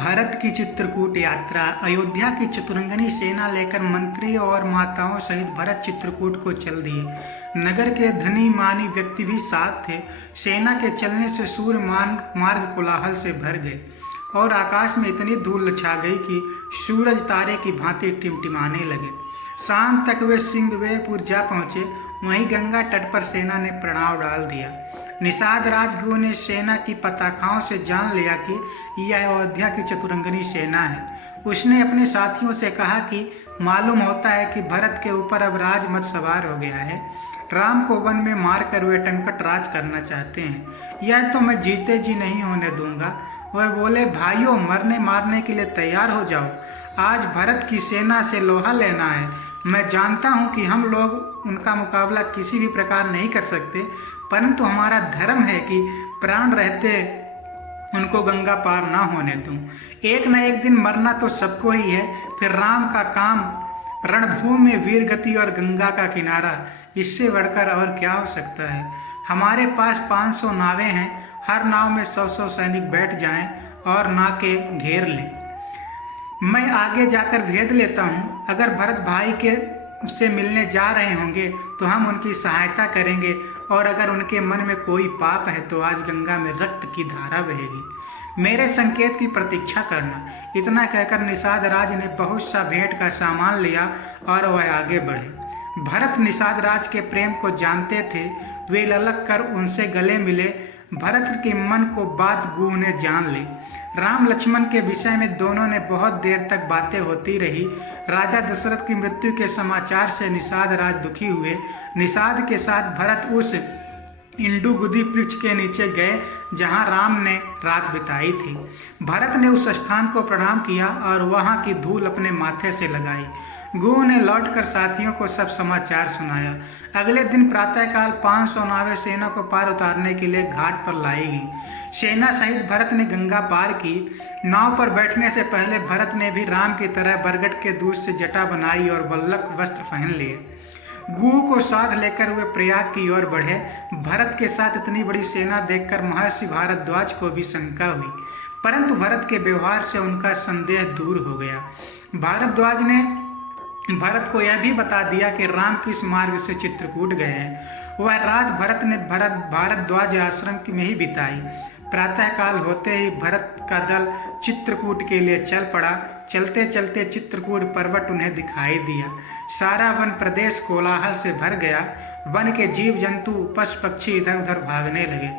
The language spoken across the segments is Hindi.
भारत की चित्रकूट यात्रा। अयोध्या की चतुरंगनी सेना लेकर मंत्री और माताओं सहित भरत चित्रकूट को चल दिए। नगर के धनी मानी व्यक्ति भी साथ थे। सेना के चलने से सूर्य मार्ग कोलाहल से भर गए और आकाश में इतनी धूल छा गई कि सूरज तारे की भांति टिमटिमाने लगे। शाम तक वे सिंगवेपुर जा पहुंचे। वहीं गंगा तट पर सेना ने प्रणाम डाल दिया। निषाद राजगुरु ने सेना की पताकाओं से जान लिया कि यह अयोध्या की चतुरंगनी सेना है। उसने अपने साथियों से कहा कि मालूम होता है कि भरत के ऊपर अब राजमद सवार हो गया है। राम को वन में मारकर वे टंकट राज करना चाहते हैं। यह तो मैं जीते जी नहीं होने दूंगा। वह बोले, भाइयों, मरने मारने के लिए तैयार हो जाओ। आज भरत की सेना से लोहा लेना है। मैं जानता हूँ कि हम लोग उनका मुकाबला किसी भी प्रकार नहीं कर सकते, परंतु हमारा धर्म है कि प्राण रहते उनको गंगा पार ना होने दूं। एक न एक दिन मरना तो सबको ही है। फिर राम का काम रणभूमि में वीर गति और गंगा का किनारा, इससे बढ़कर और क्या हो सकता है। हमारे पास 500 नावें हैं। हर नाव में 100-100 सैनिक बैठ जाएं और नाके घेर लें। मैं आगे जाकर भेद लेता हूँ। अगर भरत भाई के से मिलने जा रहे होंगे तो हम उनकी सहायता करेंगे, और अगर उनके मन में कोई पाप है तो आज गंगा में रक्त की धारा बहेगी। मेरे संकेत की प्रतीक्षा करना। इतना कहकर निषाद राज ने बहुत सा भेंट का सामान लिया और वह आगे बढ़े। भरत निषाद राज के प्रेम को जानते थे। वे ललक कर उनसे गले मिले। भरत के मन को बात गुह ने जान ली। राम लक्ष्मण के विषय में दोनों ने बहुत देर तक बातें होती रही। राजा दशरथ की मृत्यु के समाचार से निषाद राज दुखी हुए। निषाद के साथ भरत उस इंदुगुदी वृक्ष के नीचे गए जहां राम ने रात बिताई थी। भरत ने उस स्थान को प्रणाम किया और वहां की धूल अपने माथे से लगाई। गुरु ने लौटकर साथियों को सब समाचार सुनाया। अगले दिन प्रातःकाल 500 नावें सेना को पार उतारने के लिए घाट पर लाई गई। सेना सहित भरत ने गंगा पार की। नाव पर बैठने से पहले भरत ने भी राम की तरह बरगद के दूध से जटा बनाई और बल्लक वस्त्र पहन लिए। गुरु को साथ लेकर वे प्रयाग की ओर बढ़े। भरत के साथ इतनी बड़ी सेना देखकर महर्षि भारद्वाज को भी शंका हुई, परंतु भरत के व्यवहार से उनका संदेह दूर हो गया। भारद्वाज ने भरत को यह भी बता दिया कि राम किस मार्ग से चित्रकूट गए हैं। वह रात भरत ने भारद्वाज आश्रम में ही बिताई। प्रातःकाल होते ही भरत का दल चित्रकूट के लिए चल पड़ा। चलते चलते चित्रकूट पर्वत उन्हें दिखाई दिया। सारा वन प्रदेश कोलाहल से भर गया। वन के जीव जंतु पशु पक्षी इधर उधर भागने लगे।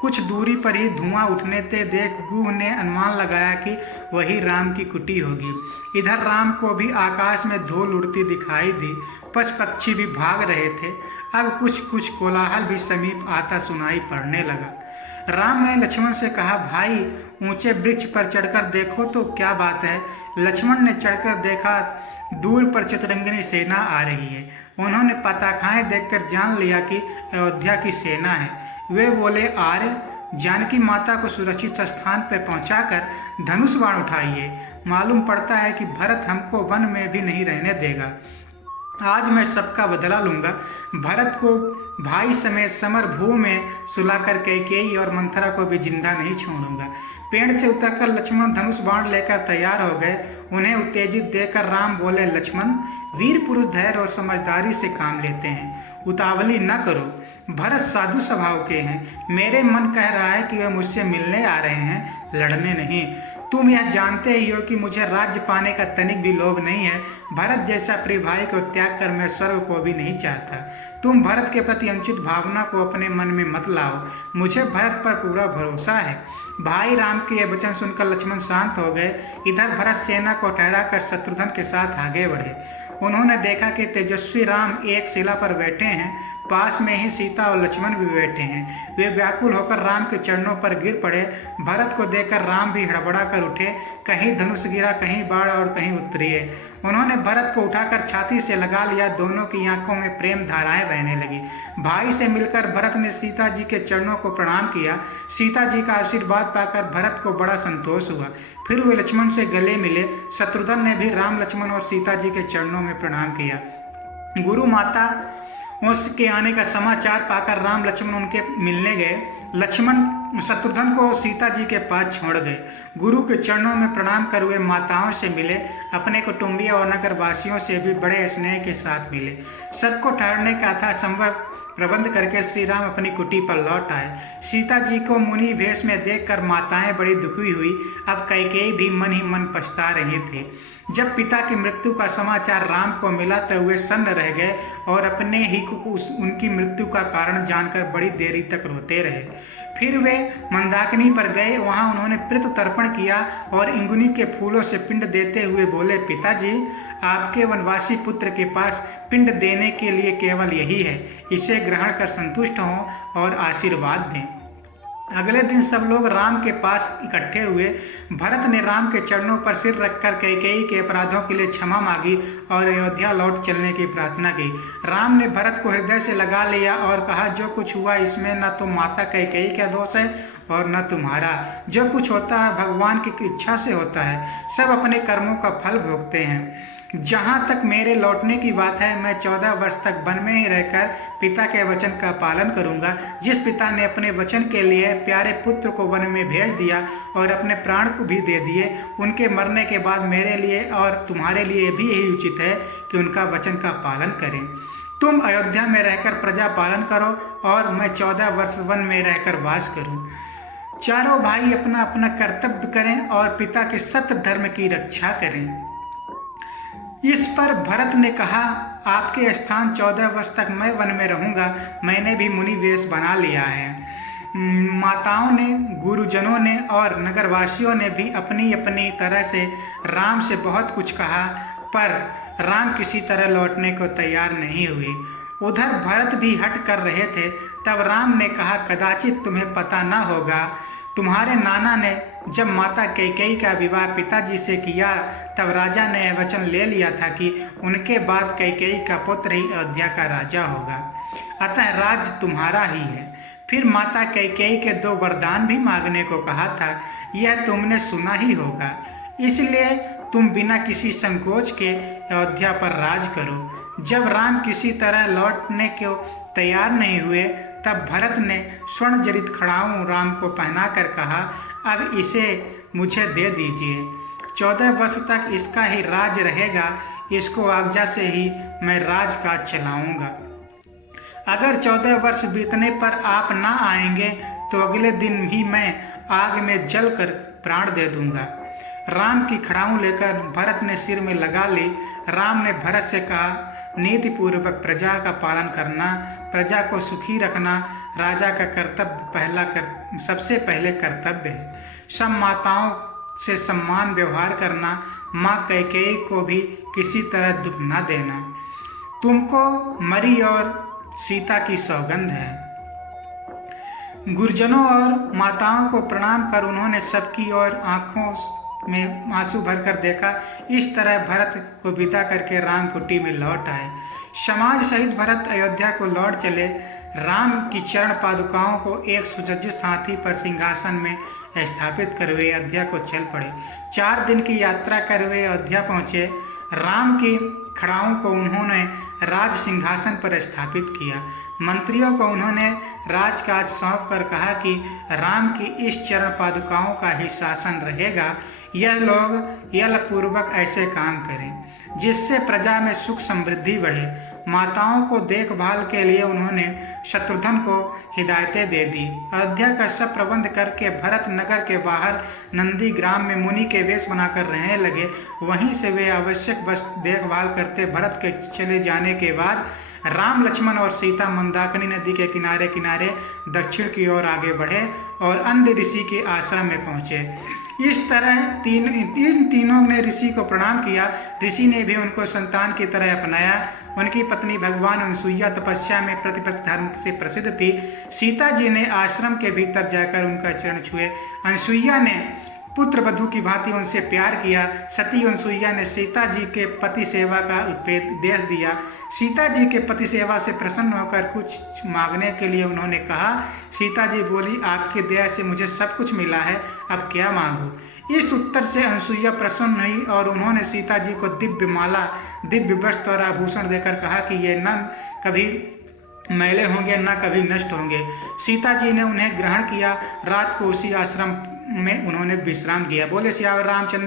कुछ दूरी पर ही धुआं उठने से देख गुह ने अनुमान लगाया कि वही राम की कुटी होगी। इधर राम को भी आकाश में धूल उड़ती दिखाई दी। पशु पक्षी भी भाग रहे थे। अब कुछ कुछ कोलाहल भी समीप आता सुनाई पड़ने लगा। राम ने लक्ष्मण से कहा, भाई, ऊंचे वृक्ष पर चढ़कर देखो तो क्या बात है। लक्ष्मण ने चढ़कर देखा, दूर पर चतुरंगनी सेना आ रही है। उन्होंने पताकाएं देखकर जान लिया कि अयोध्या की सेना है। वे बोले, आर्य, जानकी माता को सुरक्षित स्थान पर पहुंचाकर धनुष बाण उठाइए। मालूम पड़ता है कि भरत हमको वन में भी नहीं रहने देगा। आज मैं सबका बदला लूंगा। भरत को भाई समेत समर भूमि में सुलाकर कैकेयी और मंथरा को भी जिंदा नहीं छोड़ूंगा। पेड़ से उतरकर लक्ष्मण धनुष बाण लेकर तैयार हो गए। उन्हें उत्तेजित देखकर राम बोले, लक्ष्मण, वीर पुरुष धैर्य और समझदारी से काम लेते हैं, उतावली न करो। भरत साधु स्वभाव के हैं। मेरे मन कह रहा है कि वे मुझसे मिलने आ रहे हैं, लड़ने नहीं। तुम यह जानते ही हो कि मुझे राज्य पाने का तनिक भी लोभ नहीं है। भरत जैसा प्रिय भाई को त्याग कर मैं स्वर्ग को भी नहीं चाहता। तुम भरत के प्रति अनुचित भावना को अपने मन में मत लाओ। मुझे भरत पर पूरा भरोसा है। भाई राम के यह वचन सुनकर लक्ष्मण शांत हो गए। इधर भरत सेना को ठहराकर शत्रुघ्न के साथ आगे बढ़े। उन्होंने देखा कि तेजस्वी राम एक शिला पर बैठे हैं। पास में ही सीता और लक्ष्मण भी बैठे हैं। वे व्याकुल होकर राम के चरणों पर गिर पड़े। भरत को देखकर राम भी हड़बड़ा कर उठे। कहीं धनुष गिरा, कहीं बाण और कहीं उत्तरीय। उन्होंने भरत को उठाकर छाती से लगा लिया। दोनों की आंखों में प्रेम धाराएं बहने लगी। भाई से मिलकर भरत ने सीता जी के चरणों को प्रणाम किया। सीता जी का आशीर्वाद पाकर भरत को बड़ा संतोष हुआ। फिर वे लक्ष्मण से गले मिले। शत्रुघ्न ने भी राम, लक्ष्मण और सीता जी के चरणों में प्रणाम किया। गुरु माता उसके आने का समाचार पाकर राम लक्ष्मण उनके मिलने गए। लक्ष्मण शत्रुघ्न को सीता जी के पास छोड़ गए। गुरु के चरणों में प्रणाम कर हुए माताओं से मिले, अपने कुटुंबियों और नगरवासियों से भी बड़े स्नेह के साथ मिले। सबको ठहरने का था संभव प्रबंध करके श्री राम अपनी कुटी पर लौट आए। सीता जी को मुनि वेश में देखकर माताएं बड़ी दुखी हुई। अब कैकेयी भी मन ही मन पछता रहे थे। जब पिता की मृत्यु का समाचार राम को मिला तो वे सन्न रह गए और अपने ही को उनकी मृत्यु का कारण जानकर बड़ी देरी तक रोते रहे। फिर वे मंदाकिनी पर गए। वहां उन्होंने पितृ तर्पण किया और इंगुनी के फूलों से पिंड देते हुए बोले, पिताजी, आपके वनवासी पुत्र के पास पिंड देने के लिए केवल यही है, इसे ग्रहण कर संतुष्ट हों और आशीर्वाद दें। अगले दिन सब लोग राम के पास इकट्ठे हुए। भरत ने राम के चरणों पर सिर रखकर कैकेयी के अपराधों के लिए क्षमा मांगी और अयोध्या लौट चलने की प्रार्थना की। राम ने भरत को हृदय से लगा लिया और कहा, जो कुछ हुआ इसमें न तो माता कैकेयी का दोष है और न तुम्हारा। जो कुछ होता है भगवान की इच्छा से होता है। सब अपने कर्मों का फल भोगते हैं। जहाँ तक मेरे लौटने की बात है, मैं 14 वर्ष तक वन में ही रहकर पिता के वचन का पालन करूंगा। जिस पिता ने अपने वचन के लिए प्यारे पुत्र को वन में भेज दिया और अपने प्राण को भी दे दिए, उनके मरने के बाद मेरे लिए और तुम्हारे लिए भी यही उचित है कि उनका वचन का पालन करें। तुम अयोध्या में रहकर प्रजा पालन करो और मैं 14 वर्ष वन में रहकर वास करूँ। चारों भाई अपना अपना कर्तव्य करें और पिता के सत्य धर्म की रक्षा करें। इस पर भरत ने कहा, आपके स्थान 14 वर्ष तक मैं वन में रहूंगा। मैंने भी मुनि वेश बना लिया है। माताओं ने, गुरुजनों ने और नगरवासियों ने भी अपनी अपनी तरह से राम से बहुत कुछ कहा, पर राम किसी तरह लौटने को तैयार नहीं हुए। उधर भरत भी हट कर रहे थे। तब राम ने कहा, कदाचित तुम्हें पता न होगा, तुम्हारे नाना ने जब माता कैकेयी का विवाह पिताजी से किया तब राजा ने यह वचन ले लिया था कि उनके बाद कैकेयी का पुत्र ही अयोध्या का राजा होगा, अतः राज तुम्हारा ही है। फिर माता कैकेयी के 2 वरदान भी मांगने को कहा था, यह तुमने सुना ही होगा। इसलिए तुम बिना किसी संकोच के अयोध्या पर राज करो। जब राम किसी तरह लौटने को तैयार नहीं हुए तब भरत ने स्वर्ण जड़ित खड़ाऊं राम को पहनाकर कहा, अब इसे मुझे दे दीजिए। 14 वर्ष तक इसका ही राज रहेगा। इसको आज्ञा से ही मैं राजकाज चलाऊंगा। अगर 14 वर्ष बीतने पर आप ना आएंगे तो अगले दिन ही मैं आग में जलकर प्राण दे दूंगा। राम की खड़ाऊं लेकर भरत ने सिर में लगा ली। राम ने भरत से कहा, नीति पूर्वक प्रजा का पालन करना, प्रजा को सुखी रखना राजा का कर्तव्य सबसे पहले कर्तव्य है। सब माताओं से सम्मान व्यवहार करना, माँ कैकेयी को भी किसी तरह दुख न देना। तुमको मरी और सीता की सौगंध है। गुरुजनों और माताओं को प्रणाम कर उन्होंने सबकी ओर आंखों में आंसू भरकर देखा। इस तरह भरत को विदा करके राम कुटी में लौट आए। समाज सहित भरत अयोध्या को लौट चले। राम की चरण पादुकाओं को एक सुसज्जित हाथी पर सिंहासन में स्थापित कर वे अयोध्या को चल पड़े। 4 दिन की यात्रा कर वे अयोध्या पहुँचे। राम की खड़ाओं को उन्होंने राज सिंहासन पर स्थापित किया। मंत्रियों को उन्होंने राजकाज सौंप कर कहा कि राम की इस चरण पादुकाओं का ही शासन रहेगा। यह लोग यलपूर्वक ऐसे काम करें जिससे प्रजा में सुख समृद्धि बढ़े। माताओं को देखभाल के लिए उन्होंने शत्रुघ्न को हिदायतें दे दी। अयोध्या का सब प्रबंध करके भरत नगर के बाहर नंदी ग्राम में मुनि के वेश बनाकर रहने लगे। वहीं से वे आवश्यक बस देखभाल करते। भरत के चले जाने के बाद राम, लक्ष्मण और सीता मंदाकिनी नदी के किनारे किनारे दक्षिण की ओर आगे बढ़े और अंध ऋषि के आश्रम में पहुँचे। इस तरह तीनों ने ऋषि को प्रणाम किया। ऋषि ने भी उनको संतान की तरह अपनाया। उनकी पत्नी भगवान अनसुईया तपस्या में प्रतिव्रत धर्म से प्रसिद्ध थी। सीता जी ने आश्रम के भीतर जाकर उनका चरण छुए। अनसुईया ने पुत्र वधू की भांति उनसे प्यार किया। सती अनसुईया ने सीता जी के पति सेवा का उपदेश दिया। सीता जी के पति सेवा से प्रसन्न होकर कुछ मांगने के लिए उन्होंने कहा। सीता जी बोली, आपकी दया से मुझे सब कुछ मिला है, अब क्या मांगूं? इस उत्तर से अनसुईया प्रसन्न हुई और उन्होंने सीता जी को दिव्य माला, दिव्य वस्त्र और आभूषण देकर कहा कि ये न कभी मैले होंगे न कभी नष्ट होंगे। सीता जी ने उन्हें ग्रहण किया। रात को उसी आश्रम में उन्होंने विश्राम किया। बोले सियावर रामचंद्र